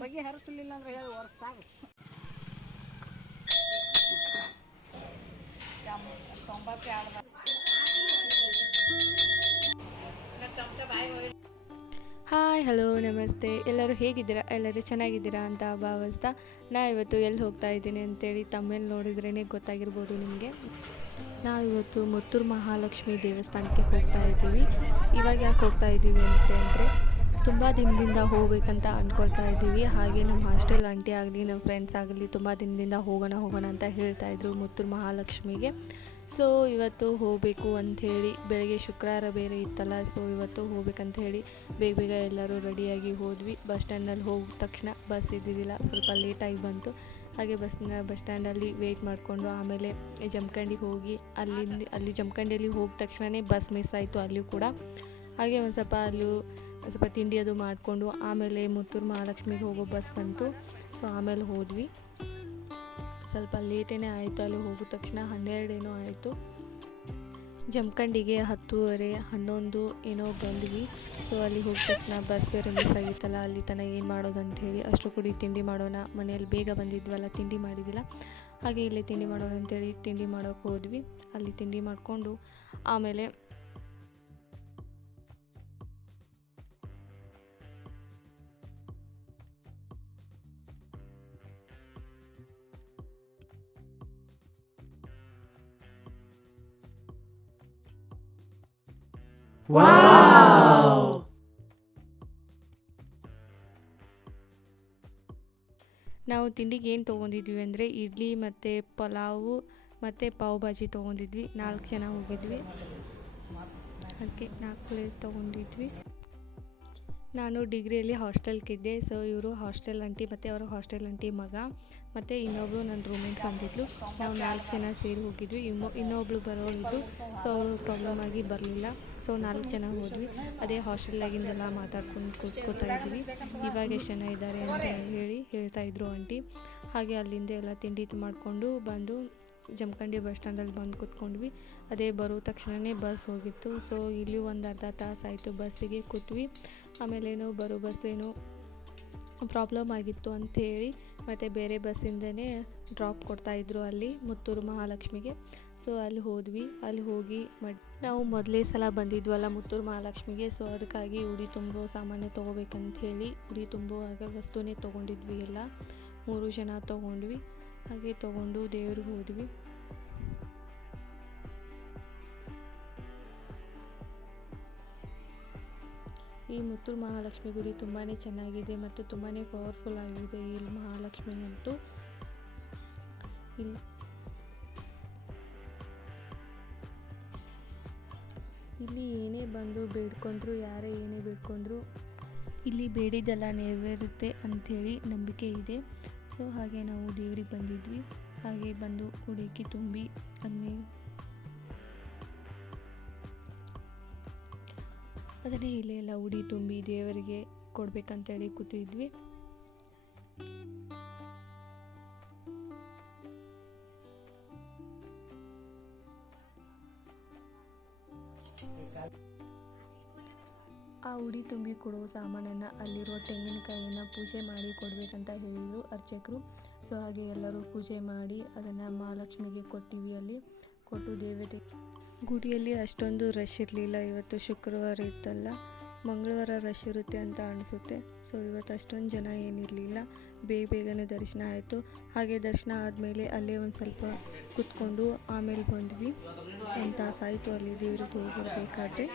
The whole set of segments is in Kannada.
ಬಗೆ ಹರಿಸಲಿಲ್ಲ ಅಂದ್ರೆ ಹೇಳಿ ಹಾಯ್ ಹಲೋ ನಮಸ್ತೆ. ಎಲ್ಲರೂ ಹೇಗಿದ್ದೀರಾ? ಎಲ್ಲರೂ ಚೆನ್ನಾಗಿದ್ದೀರಾ ಅಂತ ಭಾವಿಸ್ತಾ ನಾ ಇವತ್ತು ಎಲ್ಲಿ ಹೋಗ್ತಾ ಇದ್ದೀನಿ ಅಂತೇಳಿ ತಮ್ಮೇಲೆ ನೋಡಿದ್ರೇ ಗೊತ್ತಾಗಿರ್ಬೋದು ನಿಮಗೆ. ನಾವು ಇವತ್ತು ಮುತ್ತೂರು ಮಹಾಲಕ್ಷ್ಮಿ ದೇವಸ್ಥಾನಕ್ಕೆ ಹೋಗ್ತಾ ಇದ್ದೀವಿ. ಇವಾಗ ಯಾಕೆ ಹೋಗ್ತಾ ಇದ್ದೀವಿ ಅಂತ ಅಂದರೆ ತುಂಬ ದಿನದಿಂದ ಹೋಗ್ಬೇಕಂತ ಅಂದ್ಕೊಳ್ತಾ ಇದ್ದೀವಿ. ಹಾಗೆ ನಮ್ಮ ಹಾಸ್ಟೆಲ್ ಆಂಟಿ ಆಗಲಿ, ನಮ್ಮ ಫ್ರೆಂಡ್ಸ್ ಆಗಲಿ ತುಂಬ ದಿನದಿಂದ ಹೋಗೋಣ ಹೋಗೋಣ ಅಂತ ಹೇಳ್ತಾ ಇದ್ರು ಮುತ್ತೂರು ಮಹಾಲಕ್ಷ್ಮಿಗೆ. ಸೊ ಇವತ್ತು ಹೋಗಬೇಕು ಅಂಥೇಳಿ ಬೆಳಗ್ಗೆ ಶುಕ್ರವಾರ ಬೇರೆ ಇತ್ತಲ್ಲ ಸೊ ಇವತ್ತು ಹೋಗ್ಬೇಕಂತ ಹೇಳಿ ಬೇಗ ಬೇಗ ಎಲ್ಲರೂ ರೆಡಿಯಾಗಿ ಹೋದ್ವಿ. ಬಸ್ ಸ್ಟ್ಯಾಂಡಲ್ಲಿ ಹೋಗಿದ ತಕ್ಷಣ ಬಸ್ ಇದ್ದಿದ್ದಿಲ್ಲ, ಸ್ವಲ್ಪ ಲೇಟಾಗಿ ಬಂತು. ಹಾಗೆ ಬಸ್ನ ಬಸ್ ಸ್ಟ್ಯಾಂಡಲ್ಲಿ ವೆಯ್ಟ್ ಮಾಡಿಕೊಂಡು ಆಮೇಲೆ ಜಮಖಂಡಿಗೆ ಹೋಗಿ ಅಲ್ಲಿಂದ, ಅಲ್ಲಿ ಜಮಖಂಡಿಯಲ್ಲಿ ಹೋಗಿದ ತಕ್ಷಣವೇ ಬಸ್ ಮಿಸ್ ಆಯಿತು ಅಲ್ಲಿಯೂ ಕೂಡ. ಹಾಗೆ ಒಂದು ಸ್ವಲ್ಪ ಅಲ್ಲೂ ಸ್ವಲ್ಪ ತಿಂಡಿ ಅದು ಮಾಡಿಕೊಂಡು ಆಮೇಲೆ ಮುತ್ತೂರು ಮಹಾಲಕ್ಷ್ಮಿಗೆ ಹೋಗೋ ಬಸ್ ಬಂತು. ಸೊ ಆಮೇಲೆ ಹೋದ್ವಿ. ಸ್ವಲ್ಪ ಲೇಟೇ ಆಯಿತು ಅಲ್ಲಿ ಹೋಗಿದ ತಕ್ಷಣ, ಹನ್ನೆರಡೇನೋ ಆಯಿತು. ಜಮಖಂಡಿಗೆ ಹತ್ತೂವರೆ, ಹನ್ನೊಂದು ಏನೋ ಬಂದ್ವಿ. ಸೊ ಅಲ್ಲಿ ಹೋಗಿದ ತಕ್ಷಣ ಬಸ್ ಬೇರೆ ಮಿಸ್ ಆಗಿತ್ತಲ್ಲ, ಅಲ್ಲಿ ತನಕ ಏನು ಮಾಡೋದು ಅಂತ ಹೇಳಿ ಅಷ್ಟು ಕುಡಿ ತಿಂಡಿ ಮಾಡೋಣ, ಮನೆಯಲ್ಲಿ ಬೇಗ ಬಂದಿದ್ವಲ್ಲ, ತಿಂಡಿ ಮಾಡಿದ್ದಿಲ್ಲ. ಹಾಗೆ ಇಲ್ಲಿ ತಿಂಡಿ ಮಾಡೋಣ ಅಂತೇಳಿ ತಿಂಡಿ ಮಾಡೋಕೆ ಹೋದ್ವಿ. ಅಲ್ಲಿ ತಿಂಡಿ ಮಾಡಿಕೊಂಡು ಆಮೇಲೆ ನಾವು ತಿಂಡಿಗೆ ಏನು ತೊಗೊಂಡಿದ್ವಿ ಅಂದರೆ ಇಡ್ಲಿ ಮತ್ತು ಪಲಾವು ಮತ್ತು ಪಾವ್ ಭಾಜಿ ತೊಗೊಂಡಿದ್ವಿ. ನಾಲ್ಕು ಜನ ಹೋಗಿದ್ವಿ. ಅದಕ್ಕೆ ನಾಲ್ಕು ಪ್ಲೇಟ್ ತೊಗೊಂಡಿದ್ವಿ. ನಾನು ಡಿಗ್ರಿಯಲ್ಲಿ ಹಾಸ್ಟೆಲ್ಗಿದ್ದೆ ಸೊ ಇವರು ಹಾಸ್ಟೆಲ್ ಆಂಟಿ ಮತ್ತು ಅವರ ಹಾಸ್ಟೆಲ್ ಆಂಟಿ ಮಗ. ಮತ್ತು ಇನ್ನೊಬ್ಳು ನನ್ನ ರೂಮೇಟ್ ಬಂದಿದ್ಲು. ನಾವು ನಾಲ್ಕು ಜನ ಸೇರಿ ಹೋಗಿದ್ವಿ. ಇನ್ನೊ, ಇನ್ನೊಬ್ಳು ಬರೋಳಿದ್ದು ಸೊ ಅವಳು ಪ್ರಾಬ್ಲಮ್ ಆಗಿ ಬರಲಿಲ್ಲ. ಸೊ ನಾಲ್ಕು ಜನ ಹೋದ್ವಿ. ಅದೇ ಹಾಸ್ಟೆಲ್ದಾಗಿಂದೆಲ್ಲ ಮಾತಾಡ್ಕೊಂಡು ಕೂತ್ಕೋತಾ ಇದ್ವಿ. ಇವಾಗ ಎಷ್ಟು ಜನ ಇದ್ದಾರೆ ಅಂತ ಹೇಳಿ ಹೇಳ್ತಾ ಇದ್ರು ಆಂಟಿ ಹಾಗೆ ಅಲ್ಲಿಂದ ಎಲ್ಲ ತಿಂಡಿ ಮಾಡಿಕೊಂಡು ಬಂದು ಜಮಖಂಡಿ ಬಸ್ ಸ್ಟ್ಯಾಂಡಲ್ಲಿ ಬಂದು ಕೂತ್ಕೊಂಡ್ವಿ. ಅದೇ ಬರೋ ತಕ್ಷಣವೇ ಬಸ್ ಹೋಗಿತ್ತು. ಸೊ ಇಲ್ಲಿ ಒಂದು ಅರ್ಧ ತಾಸು ಆಯಿತು ಬಸ್ಸಿಗೆ ಕೂತ್ವಿ. ಆಮೇಲೇನೋ ಬರೋ ಬಸ್ ಏನೋ ಪ್ರಾಬ್ಲಮ್ ಆಗಿತ್ತು ಅಂಥೇಳಿ ಮತ್ತು ಬೇರೆ ಬಸ್ಸಿಂದನೇ ಡ್ರಾಪ್ ಕೊಡ್ತಾಯಿದ್ರು ಅಲ್ಲಿ ಮುತ್ತೂರು ಮಹಾಲಕ್ಷ್ಮಿಗೆ. ಸೊ ಅಲ್ಲಿ ಹೋದ್ವಿ. ಅಲ್ಲಿ ಹೋಗಿ ಮಡ್, ನಾವು ಮೊದಲೇ ಸಲ ಬಂದಿದ್ವಲ್ಲ ಮುತ್ತೂರು ಮಹಾಲಕ್ಷ್ಮಿಗೆ. ಸೊ ಅದಕ್ಕಾಗಿ ಉಡಿ ತುಂಬೋ ಸಾಮಾನ್ಯ ತೊಗೋಬೇಕಂಥೇಳಿ ಉಡಿ ತುಂಬುವಾಗ ವಸ್ತುನೇ ತೊಗೊಂಡಿದ್ವಿ ಎಲ್ಲ. ಮೂರು ಜನ ತೊಗೊಂಡ್ವಿ. ಹಾಗೆ ತೊಗೊಂಡು ದೇವ್ರಿಗೆ ಹೋದ್ವಿ. ಈ ಮುತ್ತೂರು ಮಹಾಲಕ್ಷ್ಮಿ ಗುಡಿ ತುಂಬಾ ಚೆನ್ನಾಗಿದೆ ಮತ್ತು ತುಂಬಾ ಪವರ್ಫುಲ್ ಆಗಿದೆ ಈ ಮಹಾಲಕ್ಷ್ಮಿ ಅಂತೂ. ಇಲ್ಲಿ ಇಲ್ಲಿ ಏನೇ ಬಂದು ಬೇಡ್ಕೊಂಡ್ರು, ಯಾರೇ ಏನೇ ಬೇಡ್ಕೊಂಡ್ರು, ಇಲ್ಲಿ ಬೇಡಿದೆಲ್ಲ ನೆರವೇರುತ್ತೆ ಅಂಥೇಳಿ ನಂಬಿಕೆ ಇದೆ. ಸೊ ಹಾಗೆ ನಾವು ದೇವ್ರಿಗೆ ಬಂದಿದ್ವಿ. ಹಾಗೆ ಬಂದು ಹುಡುಕಿ ತುಂಬಿ ಅದನ್ನೇ ಅದನ್ನೇ ಇಲ್ಲೇ ಎಲ್ಲ ಉಡಿ ತುಂಬಿ ದೇವರಿಗೆ ಕೊಡ್ಬೇಕಂತೇಳಿ ಕೂತಿದ್ವಿ. ಆ ಉಡಿ ತುಂಬಿ ಕೊಡುವ ಸಾಮಾನನ್ನು ಅಲ್ಲಿರೋ ತೆಂಗಿನಕಾಯಿಯನ್ನು ಪೂಜೆ ಮಾಡಿ ಕೊಡಬೇಕಂತ ಹೇಳಿದರು ಅರ್ಚಕರು. ಸೊ ಹಾಗೆ ಎಲ್ಲರೂ ಪೂಜೆ ಮಾಡಿ ಅದನ್ನು ಮಹಾಲಕ್ಷ್ಮಿಗೆ ಕೊಟ್ಟಿವಿ ಅಲ್ಲಿ. ಕೊಟ್ಟು ದೇವತೆ ಗುಡಿಯಲ್ಲಿ ಅಷ್ಟೊಂದು ರಶ್ ಇರಲಿಲ್ಲ. ಇವತ್ತು ಶುಕ್ರವಾರ ಇತ್ತಲ್ಲ. ಮಂಗಳವಾರ ರಶ್ ಇರುತ್ತೆ ಅಂತ ಅನಿಸುತ್ತೆ. ಸೊ ಇವತ್ತು ಅಷ್ಟೊಂದು ಜನ ಏನಿರಲಿಲ್ಲ. ಬೇಗ ಬೇಗನೆ ದರ್ಶನ ಆಯಿತು. ಹಾಗೆ ದರ್ಶನ ಆದಮೇಲೆ ಅಲ್ಲೇ ಒಂದು ಸ್ವಲ್ಪ ಕುತ್ಕೊಂಡು ಆಮೇಲೆ ಬಂದ್ವಿ ಒಂದು ತಾಸಾಯಿತು ಅಲ್ಲಿ ದೇವ್ರಿಗೆ ಹೋಗಿ ಬರಬೇಕಾದ್ರೆ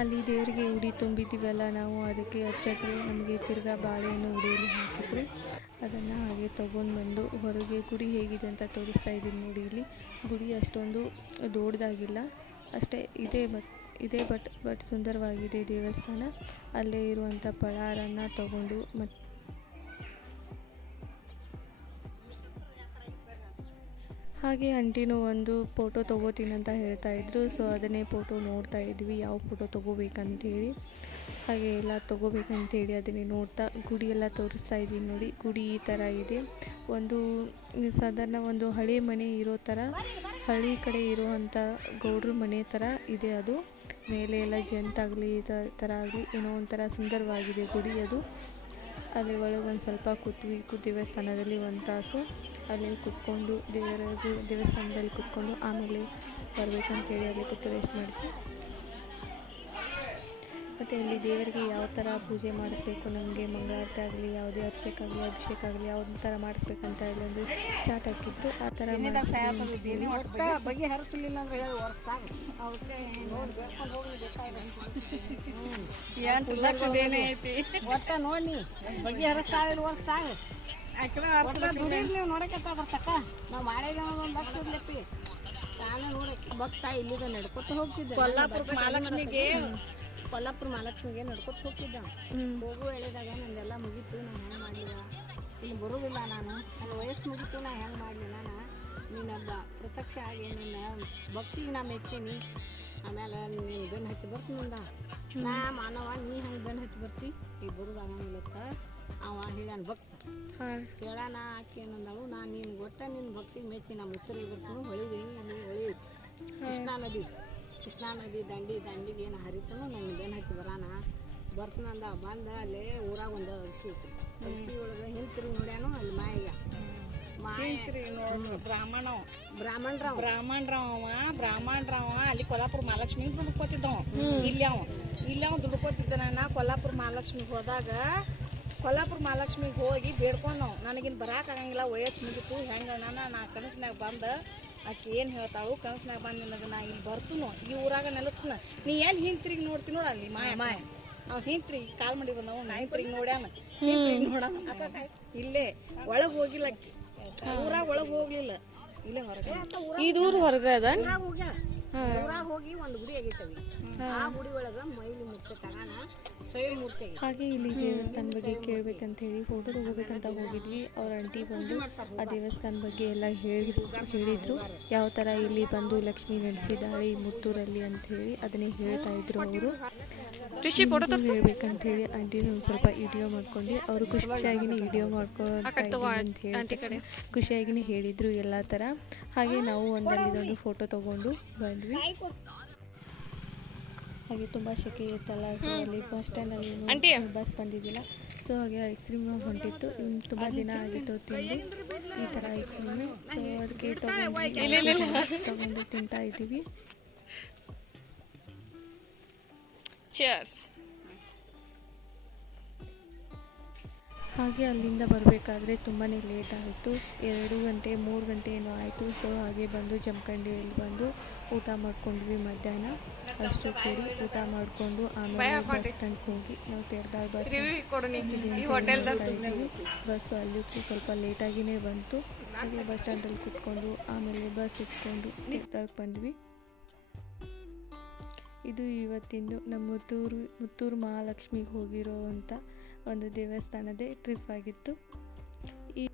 ಅಲ್ಲಿ ದೇವರಿಗೆ ಉಡಿ ತುಂಬಿದ್ದೀವಲ್ಲ, ನಾವು ಅದಕ್ಕೆ ಅರ್ಚಕರು ನಮಗೆ ತಿರ್ಗಾ ಬಾಳೆಯನ್ನು ಉಡಿಯಲ್ಲಿ ಹಾಕಿದ್ರು. ಅದನ್ನು ಹಾಗೆ ತೊಗೊಂಡು ಬಂದು ಹೊರಗೆ ಗುಡಿ ಹೇಗಿದೆ ಅಂತ ತೋರಿಸ್ತಾ ಇದ್ದೀನಿ ನೋಡಿ ಇಲ್ಲಿ. ಗುಡಿ ಅಷ್ಟೊಂದು ದೊಡ್ಡದಾಗಿಲ್ಲ. ಅಷ್ಟೇ ಇದೆ ಬಟ್ ಇದೆ ಬಟ್ ಬಟ್ ಸುಂದರವಾಗಿದೆ ದೇವಸ್ಥಾನ. ಅಲ್ಲೇ ಇರುವಂಥ ಪಳಾರನ್ನು ತಗೊಂಡು ಮತ್ತು ಹಾಗೆ ಆಂಟಿನೂ ಒಂದು ಫೋಟೋ ತೊಗೋತೀನಿ ಅಂತ ಹೇಳ್ತಾ ಇದ್ರು. ಸೊ ಅದನ್ನೇ ಫೋಟೋ ನೋಡ್ತಾ ಇದ್ವಿ. ಯಾವ ಫೋಟೋ ತೊಗೋಬೇಕಂತೇಳಿ. ಹಾಗೆ ಎಲ್ಲ ತೊಗೋಬೇಕಂತೇಳಿ ಅದನ್ನೇ ನೋಡ್ತಾ, ಗುಡಿ ಎಲ್ಲ ತೋರಿಸ್ತಾ ಇದ್ದೀನಿ ನೋಡಿ. ಗುಡಿ ಈ ಥರ ಇದೆ. ಒಂದು ಸಾಧಾರಣ ಒಂದು ಹಳೆ ಮನೆ ಇರೋ ಥರ ಹಳ್ಳಿ ಕಡೆ ಇರುವಂಥ ಗೌಡ್ರ ಮನೆ ಥರ ಇದೆ ಅದು. ಮೇಲೆ ಎಲ್ಲ ಜಂತಾಗಲಿ ಈ ಥರ ಆಗಲಿ, ಏನೋ ಒಂಥರ ಸುಂದರವಾಗಿದೆ ಗುಡಿ ಅದು. ಅಲ್ಲಿ ಒಳಗೆ ಒಂದು ಸ್ವಲ್ಪ ಕೂತ್ವಿ ದೇವಸ್ಥಾನದಲ್ಲಿ ಒಂದು ತಾಸು. ಅಲ್ಲಿ ಕುತ್ಕೊಂಡು ದೇವರ ದೇವಸ್ಥಾನದಲ್ಲಿ ಕುತ್ಕೊಂಡು ಆಮೇಲೆ ಬರ್ಬೇಕಂತೇಳಿ ಅಲ್ಲಿ ಕೂತು ರೆಸ್ಟ್ ಮಾಡಿದ್ವಿ. ಮತ್ತು ಇಲ್ಲಿ ದೇವರಿಗೆ ಯಾವ ಥರ ಪೂಜೆ ಮಾಡಿಸ್ಬೇಕು ನಮಗೆ ಮಂಗಳಾರತಿ ಆಗಲಿ ಯಾವುದೇ ಅರ್ಚಕ ಆಗಲಿ ಅಭಿಷೇಕ ಆಗಲಿ ಯಾವ ಥರ ಮಾಡಿಸ್ಬೇಕಂತ ಇಲ್ಲೊಂದು ಚಾಟ್ ಹಾಕಿದ್ರು. ಆ ಥರ ಅಂದ್ರೆ ನೋಡಿ ನೋಡಿ. ನೀವು ಮಾಡಿದ ಒಂದು ಲಕ್ಷ ಇರ್ಲಪ್ಪಿ ನಾನು ನೋಡಕ್ಕೆ ಭಕ್ತ ಇಲ್ಲಿದ ನಡ್ಕೊತ ಹೋಗ್ತಿದ್ದೆ ಕೊಲ್ಲಾಪುರ ಮಹಾಲಕ್ಷ್ಮಿಗೆ ಕೊಲ್ಲಾಪುರ ಮಹಾಲಕ್ಷ್ಮಿಗೆ ನಡ್ಕೊತ ಹೋಗ್ತಿದ್ದ. ಹೋಗು ಹೇಳಿದಾಗ ನಂದೆಲ್ಲ ಮುಗೀತು ನಾನು ಹೆಂಗೆ ಮಾಡಲಿಲ್ಲ ಇಲ್ಲಿ ಬರೋದಿಲ್ಲ ನಾನು. ನನ್ನ ವಯಸ್ಸು ಮುಗೀತು ನಾನು ಹೆಂಗೆ ಮಾಡಲಿಲ್ಲ ನಾನು ನೀನೊಬ್ಬ ಪ್ರತ್ಯಕ್ಷ ಆಗಿ ನಿನ್ನ ಭಕ್ತಿಗೆ ನಾ ಮೆಚ್ಚೀನಿ. ಆಮೇಲೆ ನೀನು ಬೆನ್ನು ಹಚ್ಚಿ ಬರ್ತೀನಿ ಅಂದ ನಾ ಮಾನವ ನೀ ಹಂಗೆ ಬೆನ್ನು ಹಚ್ಚಿ ಬರ್ತಿ? ಈ ಬರೋದು ಆಗಂಗಿಲ್ಲತ್ತ ಅವ ಹೇಳ ಭಕ್ತ ಕೇಳೋಣ ಆಕೆ ಏನಂದಳು ನಾನು ನೀನು ಒಟ್ಟ ನಿನ್ನ ಭಕ್ತಿಗೆ ಮೆಚ್ಚಿ ನಮ್ಮ ಉತ್ತರ ಬರ್ತೀನಿ ಹೊಳಿದೀನಿ ನಮಗೆ ಹೊಳಿ ಕೃಷ್ಣಾ ನದಿ. ಕೃಷ್ಣಾ ನದಿ ದಂಡಿ ದಂಡಿಗೆ ಏನು ಹರಿತನೋ ನನ್ನ ಏನು ಹಾಕಿ ಬರಾನ. ಬರ್ತನಂದ ಬಂದ ಅಲ್ಲಿ ಊರಾಗ ಒಂದು ಅಗಸಿ ಐತಿ ಅಗಸಿ ಒಳಗೆ ಹಿಂತಿರು ನೋಡ್ಯಾನು ಅಲ್ಲಿ ಮಾಯಿಗ. ಮಾಯ ಹಿಂತ್ರಿ ನೋಡ್ರಿ ಬ್ರಾಹ್ಮಣ ಬ್ರಾಹ್ಮಣರಾವ್. ಬ್ರಾಹ್ಮಣರಾವ ಬ್ರಾಹ್ಮಣರಾವ ಅಲ್ಲಿ ಕೊಲ್ಲಾಪುರ ಮಹಾಲಕ್ಷ್ಮಿ ದುಡ್ಕೋತಿದ್ದವ ಇಲ್ಲಿ ಅವ. ಇಲ್ಲಿ ಅವ ದುಡ್ಕೋತಿದ್ದ ನಾ ಕೊಲ್ಲಾಪುರ ಮಹಾಲಕ್ಷ್ಮಿಗೆ ಹೋದಾಗ ಕೊಲ್ಲಾಪುರ ಮಹಾಲಕ್ಷ್ಮಿಗೆ ಹೋಗಿ ಬೇಡ್ಕೊಂಡವ್. ನನಗಿನ್ ಬರಾಕ್ ಆಗಂಗಿಲ್ಲ ವಯಸ್ಸು ಮುಗಿತು ಹೆಂಗ ನಾನು ನಾ ಕನಸಿನಾಗ ಬಂದ ಆಕೆ ಏನು ಹೇಳ್ತಾಳು ಕನಸಿನಾಗ ಬಂದ ನಿನಗೆ ನಾ ಇಲ್ಲಿ ಬರ್ತನು ಈ ಊರಾಗ ನೆಲತ್ನ ನೀ ಎಲ್ಲಿ ಹಿಂತಿರಿಗೆ ನೋಡ್ತೀನಿ ನೋಡ ಅಲ್ಲಿ ಮಾಯ ಮಾಯ. ಅವ್ ಹಿಂತ್ರಿ ಕಾಲ್ ಮಾಡಿ ಬಂದವ ಹಿಂತ್ರಿಗೆ ನೋಡ್ಯಾನ. ಹಿಂತ್ರಿಗೆ ನೋಡಾನ. ಇಲ್ಲೇ ಒಳಗೆ ಹೋಗಿಲ್ಲ ಅಕ್ಕಿ ಊರಾಗ ಒಳಗೆ ಹೋಗ್ಲಿಲ್ಲ. ಇಲ್ಲೇ ಹೊರಗೆ ಈ ಊರು ಹೊರಗೆ ಅದ ಊರಾಗ ಹೋಗ್ಯಾಳ ಊರಾಗ ಹೋಗಿ ಒಂದು ಗುಡಿ ಆಗೈತವಿ ಆ ಗುಡಿ ಒಳಗೆ ಮೈಲಿ ಮುಚ್ಚ ಹಾಗೆ ಇಲ್ಲಿ ದೇವಸ್ಥಾನ ಬಗ್ಗೆ ಕೇಳ್ಬೇಕಂತ ಹೇಳಿ ಫೋಟೋ ತಗೋಬೇಕಂತ ಹೋಗಿದ್ವಿ. ಅವ್ರ ಆಂಟಿ ಬಂದು ಆ ದೇವಸ್ಥಾನ ಬಗ್ಗೆ ಎಲ್ಲ ಹೇಳಿದ್ರು ಹೇಳಿದ್ರು. ಯಾವ ಥರ ಇಲ್ಲಿ ಬಂದು ಲಕ್ಷ್ಮಿ ನೆಲೆಸಿದ್ದಾಳೆ ಈ ಮುತ್ತೂರಲ್ಲಿ ಅಂತ ಹೇಳಿ ಅದನ್ನೇ ಹೇಳ್ತಾ ಇದ್ರು ಅವರು. ಹೇಳ್ಬೇಕಂತ ಹೇಳಿ ಆಂಟಿ ಒಂದು ಸ್ವಲ್ಪ ವಿಡಿಯೋ ಮಾಡ್ಕೊಂಡು ಅವರು ಖುಷಿಯಾಗಿನೇ ವಿಡಿಯೋ ಹೇಳಿ ಖುಷಿಯಾಗಿನೇ ಹೇಳಿದ್ರು ಎಲ್ಲ ಥರ ಹಾಗೆ ನಾವು ಒಂದಲ್ಲಿದೊಂದು ಫೋಟೋ ತಗೊಂಡು ಬಂದ್ವಿ. ಹಾಗೆ ತುಂಬ ಸೆಕೆ ಇತ್ತಲ್ಲ ಸೊ ಅಲ್ಲಿ ಬಸ್ ಸ್ಟ್ಯಾಂಡಲ್ಲಿ ಬಸ್ ಬಂದಿದ್ದಿಲ್ಲ. ಸೊ ಹಾಗೆ ಐಸ್ಕ್ರೀಮ್ ಹೊಂಟಿತ್ತು. ಇನ್ನು ತುಂಬ ದಿನ ಆಗಿತ್ತು ತಿಂದು. ಈ ಥರ ಐಸ್ ಕ್ರೀಮ್ ಸೊ ಅದಕ್ಕೆ ತಗೊಂಡು ತಗೊಂಡು ತಿಂತಾ ಇದ್ದೀವಿ. ಹಾಗೆ ಅಲ್ಲಿಂದ ಬರಬೇಕಾದ್ರೆ ತುಂಬಾ ಲೇಟ್ ಆಯಿತು. ಎರಡು ಗಂಟೆ ಮೂರು ಗಂಟೆ ಏನೋ ಆಯಿತು. ಸೊ ಹಾಗೆ ಬಂದು ಜಮಖಂಡಿಯಲ್ಲಿ ಬಂದು ಊಟ ಮಾಡ್ಕೊಂಡ್ವಿ ಮಧ್ಯಾಹ್ನ. ಅಷ್ಟು ಕೂಡಿ ಊಟ ಮಾಡಿಕೊಂಡು ಆಮೇಲೆ ಬಸ್ ಸ್ಟ್ಯಾಂಡ್ಗೆ ಹೋಗಿ ನಾವು ತೆರೆದಾಳ್ ಬಸ್ ಬಸ್ಸು ಅಲ್ಲಿ ಸ್ವಲ್ಪ ಲೇಟಾಗಿಯೇ ಬಂತು. ಹಾಗೆ ಬಸ್ ಸ್ಟ್ಯಾಂಡಲ್ಲಿ ಕುತ್ಕೊಂಡು ಆಮೇಲೆ ಬಸ್ ಇಟ್ಕೊಂಡು ತೆರೆದಾಳಕ್ಕೆ ಬಂದ್ವಿ. ಇದು ಇವತ್ತಿಂದು ನಮ್ಮ ಮುತ್ತೂರು ಮುತ್ತೂರು ಮಹಾಲಕ್ಷ್ಮಿಗೆ ಹೋಗಿರೋ ಅಂಥ ಒಂದು ದೇವಸ್ಥಾನದೇ ಟ್ರಿಪ್ ಆಗಿತ್ತು. ಈ